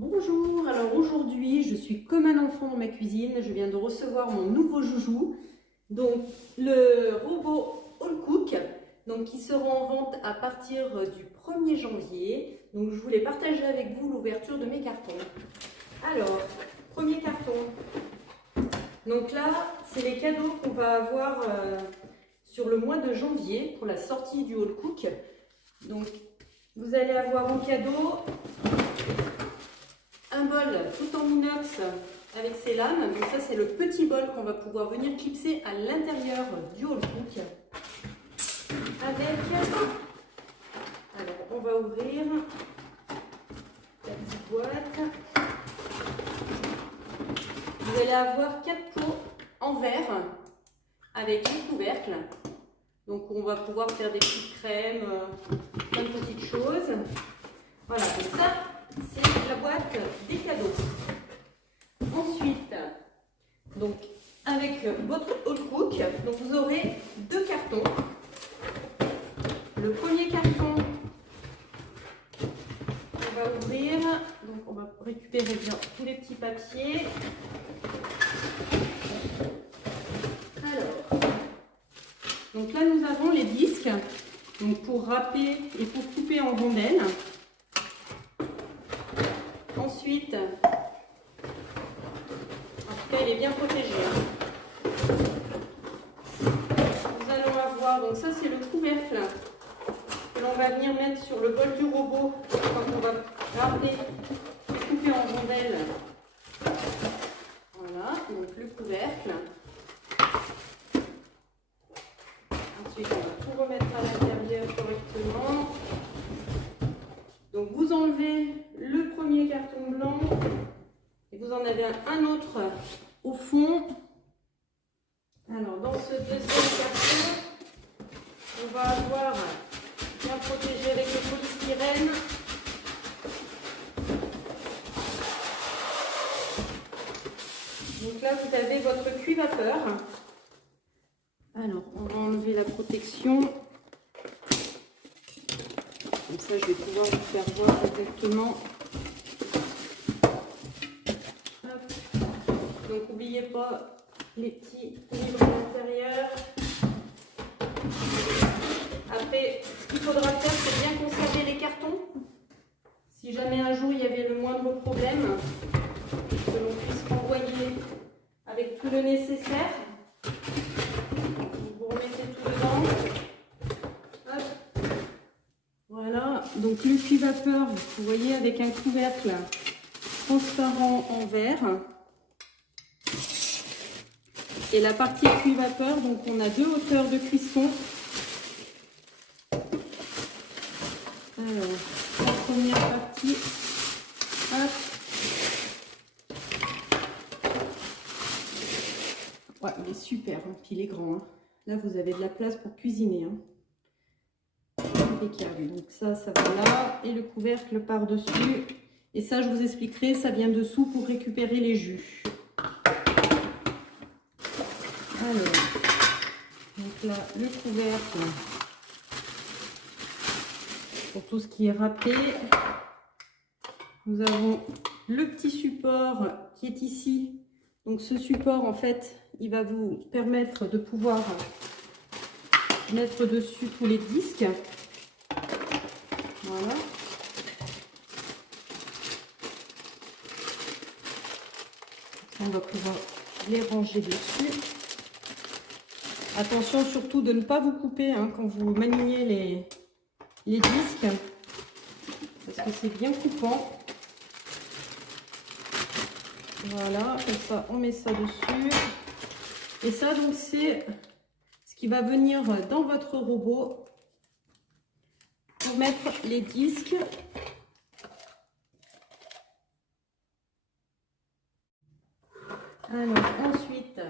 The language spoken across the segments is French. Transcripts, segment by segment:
Bonjour, alors aujourd'hui je suis comme un enfant dans ma cuisine, je viens de recevoir mon nouveau joujou, donc le robot All Cook, donc qui sera en vente à partir du 1er janvier. Donc je voulais partager avec vous l'ouverture de mes cartons. Alors, premier carton, donc là c'est les cadeaux qu'on va avoir sur le mois de janvier pour la sortie du All Cook. Donc vous allez avoir en cadeau un bol tout en inox avec ses lames. Donc ça c'est le petit bol qu'on va pouvoir venir clipser à l'intérieur du All Cook. Avec, alors on va ouvrir la petite boîte. Vous allez avoir 4 pots en verre avec un couvercle. Donc on va pouvoir faire des petites crèmes, plein de petites choses. Voilà, donc ça c'est la boîte des cadeaux. Ensuite, donc avec votre All Cook, donc vous aurez 2 cartons. Le premier carton, on va ouvrir, donc on va récupérer bien tous les petits papiers. Alors, donc là nous avons les disques, donc pour râper et pour couper en rondelles. Ensuite, en tout cas, il est bien protégé. Nous allons avoir, donc ça c'est le couvercle que l'on va venir mettre sur le bol du robot quand on va râper et couper en rondelles. Voilà, donc le couvercle. Ensuite, on va tout remettre à l'intérieur correctement. Donc vous enlevez le premier carton blanc et vous en avez un autre au fond. Alors dans ce deuxième carton, on va avoir bien protégé avec le polystyrène. Donc là vous avez votre cuit-vapeur. Alors on va enlever la protection. Comme ça, je vais pouvoir vous faire voir exactement. Hop. Donc, n'oubliez pas les petits livres à l'intérieur. Après, ce qu'il faudra faire, c'est bien conserver les cartons. Si jamais un jour il y avait le moindre problème, que l'on puisse renvoyer avec tout le nécessaire. Vous remettez tout dedans. Voilà, donc le cuit-vapeur, vous voyez, avec un couvercle transparent en verre. Et la partie cuit-vapeur, donc on a 2 hauteurs de cuisson. Alors, la première partie, hop. Ouais, il est super, hein, puis il est grand. Hein. Là, vous avez de la place pour cuisiner. Hein. Donc ça va là et le couvercle par-dessus. Et ça, je vous expliquerai, ça vient dessous pour récupérer les jus. Alors, donc là, le couvercle pour tout ce qui est râpé. Nous avons le petit support qui est ici. Donc ce support, en fait, il va vous permettre de pouvoir mettre dessus tous les disques. Voilà. On va pouvoir les ranger dessus. Attention surtout de ne pas vous couper hein, quand vous maniez les disques. Parce que c'est bien coupant. Voilà, comme ça on met ça dessus. Et ça donc c'est ce qui va venir dans votre robot. Pour mettre les disques. Alors ensuite,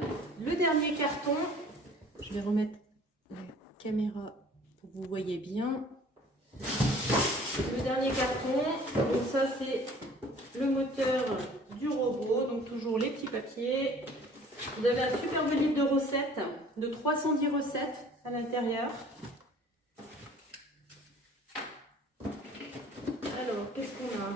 le dernier carton, je vais remettre la caméra pour que vous voyez bien. Le dernier carton, donc ça c'est le moteur du robot, donc toujours les petits papiers. Vous avez un superbe livre de recettes, de 310 recettes à l'intérieur. Alors, qu'est-ce qu'on a?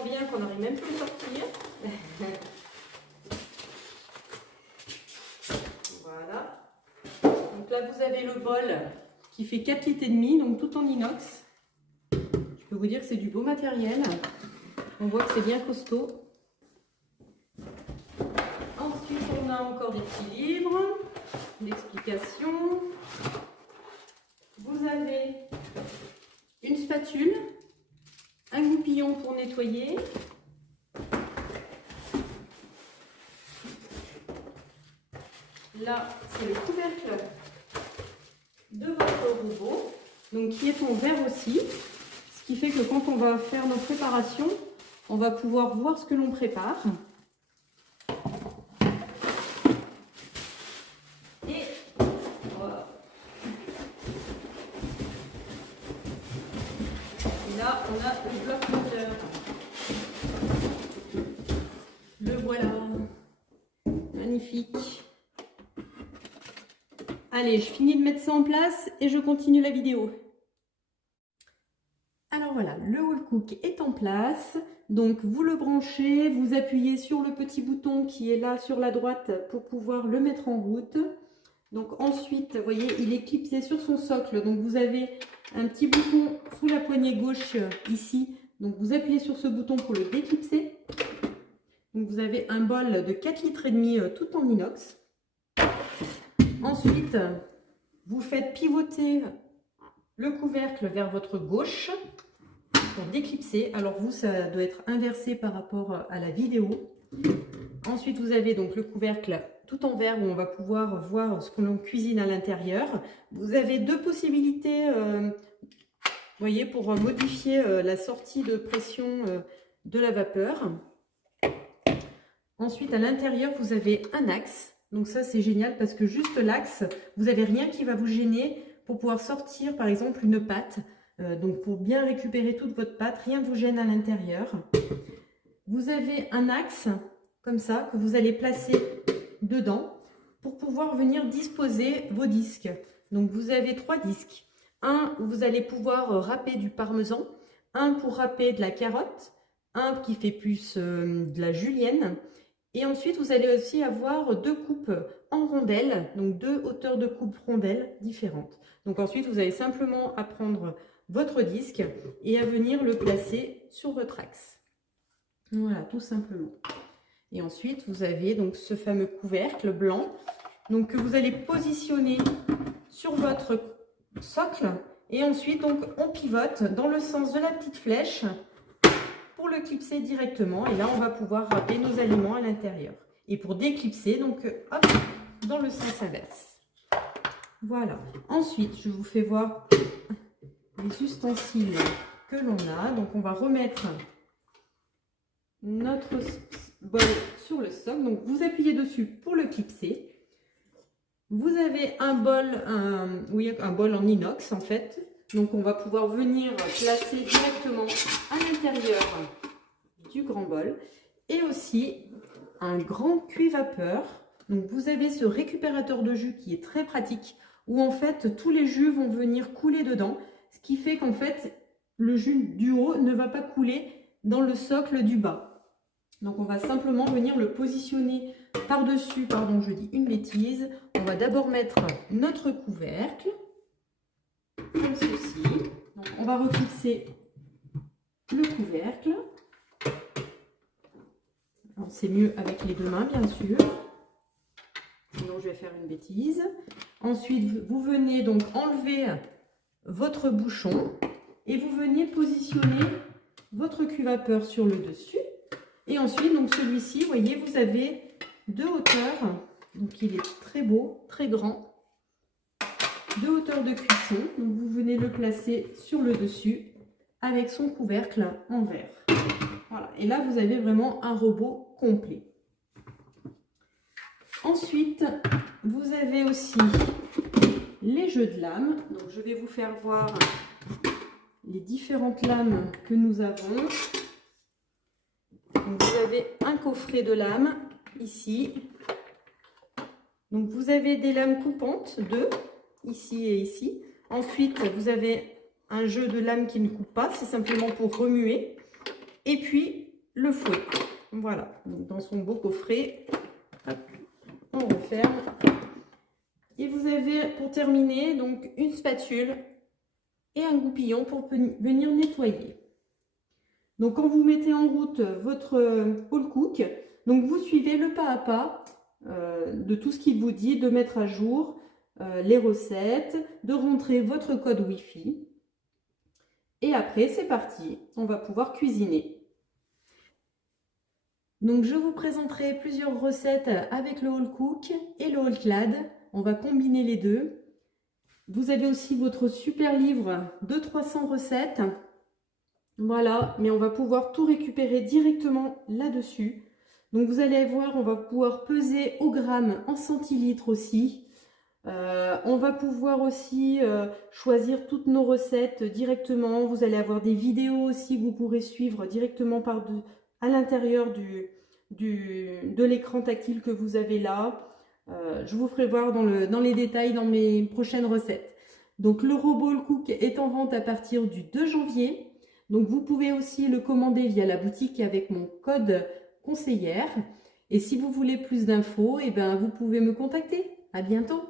tellement bien qu'on n'arrive même plus à le sortir. Voilà. Donc là, vous avez le bol qui fait 4,5 litres, donc tout en inox. Je peux vous dire que c'est du beau matériel. On voit que c'est bien costaud. Ensuite, on a encore des petits livres d'explications. Vous avez une spatule, un goupillon pour nettoyer, là c'est le couvercle de votre robot, donc qui est en verre aussi, ce qui fait que quand on va faire nos préparations, on va pouvoir voir ce que l'on prépare. Et voilà. Et là, on a le bloc moteur. Le voilà. Magnifique. Allez, je finis de mettre ça en place et je continue la vidéo. Alors voilà, le All Cook est en place. Donc vous le branchez, vous appuyez sur le petit bouton qui est là sur la droite pour pouvoir le mettre en route. Donc ensuite, vous voyez, il est clipsé sur son socle. Donc vous avez un petit bouton sous la poignée gauche ici. Donc vous appuyez sur ce bouton pour le déclipser. Donc vous avez un bol de 4,5 litres tout en inox. Ensuite, vous faites pivoter le couvercle vers votre gauche pour déclipser. Alors vous, ça doit être inversé par rapport à la vidéo. Ensuite, vous avez donc le couvercle tout en verre où on va pouvoir voir ce que l'on cuisine à l'intérieur. Vous avez deux possibilités, voyez, pour modifier la sortie de pression de la vapeur. Ensuite, à l'intérieur, vous avez un axe. Donc ça, c'est génial parce que juste l'axe, vous n'avez rien qui va vous gêner pour pouvoir sortir, par exemple, une pâte. Donc pour bien récupérer toute votre pâte, rien ne vous gêne à l'intérieur. Vous avez un axe, comme ça, que vous allez placer dedans pour pouvoir venir disposer vos disques. Donc vous avez 3 disques. Un où vous allez pouvoir râper du parmesan, un pour râper de la carotte, un qui fait plus de la julienne. Et ensuite, vous allez aussi avoir 2 coupes en rondelles, donc 2 hauteurs de coupe rondelles différentes. Donc ensuite, vous allez simplement à prendre votre disque et à venir le placer sur votre axe. Voilà, tout simplement. Et ensuite, vous avez donc ce fameux couvercle blanc, donc que vous allez positionner sur votre socle. Et ensuite, donc, on pivote dans le sens de la petite flèche pour le clipser directement. Et là, on va pouvoir râper nos aliments à l'intérieur. Et pour déclipser, donc, hop, dans le sens inverse. Voilà. Ensuite, je vous fais voir les ustensiles que l'on a. Donc, on va remettre notre bol sur le socle. Donc, vous appuyez dessus pour le clipser. Vous avez un bol, un bol en inox en fait. Donc, on va pouvoir venir placer directement à l'intérieur du grand bol. Et aussi un grand cuit-vapeur. Donc, vous avez ce récupérateur de jus qui est très pratique, où en fait, tous les jus vont venir couler dedans. Ce qui fait qu'en fait, le jus du haut ne va pas couler dans le socle du bas. Donc, on va simplement venir le positionner par-dessus, pardon, je dis une bêtise. On va d'abord mettre notre couvercle, comme ceci. Donc, on va reclipser le couvercle. C'est mieux avec les 2 mains, bien sûr. Sinon, je vais faire une bêtise. Ensuite, vous venez donc enlever votre bouchon et vous venez positionner votre cuit-vapeur sur le dessus. Et ensuite, donc celui-ci, vous voyez, vous avez 2 hauteurs. Donc, il est très beau, très grand. 2 hauteurs de cuisson. Donc, vous venez le placer sur le dessus avec son couvercle en verre. Voilà. Et là, vous avez vraiment un robot complet. Ensuite, vous avez aussi les jeux de lames. Donc, je vais vous faire voir les différentes lames que nous avons. Donc, vous avez un coffret de lames ici. Donc, vous avez des lames coupantes, 2, ici et ici. Ensuite, vous avez un jeu de lames qui ne coupe pas, c'est simplement pour remuer. Et puis, le fouet. Voilà, donc dans son beau coffret. Hop, on referme. Et vous avez pour terminer donc une spatule et un goupillon pour venir nettoyer. Donc quand vous mettez en route votre All Cook, donc vous suivez le pas à pas de tout ce qu'il vous dit, de mettre à jour les recettes, de rentrer votre code Wi-Fi. Et après c'est parti, on va pouvoir cuisiner. Donc je vous présenterai plusieurs recettes avec le All Cook et le All Clad. On va combiner les deux. Vous avez aussi votre super livre de 300 recettes. Voilà, mais on va pouvoir tout récupérer directement là-dessus. Donc vous allez voir, on va pouvoir peser au gramme, en centilitres aussi. On va pouvoir aussi choisir toutes nos recettes directement. Vous allez avoir des vidéos aussi que vous pourrez suivre directement à l'intérieur de l'écran tactile que vous avez là. Je vous ferai voir dans les détails dans mes prochaines recettes. Donc le robot All Cook est en vente à partir du 2 janvier. Donc vous pouvez aussi le commander via la boutique avec mon code conseillère. Et si vous voulez plus d'infos, eh ben, vous pouvez me contacter. À bientôt!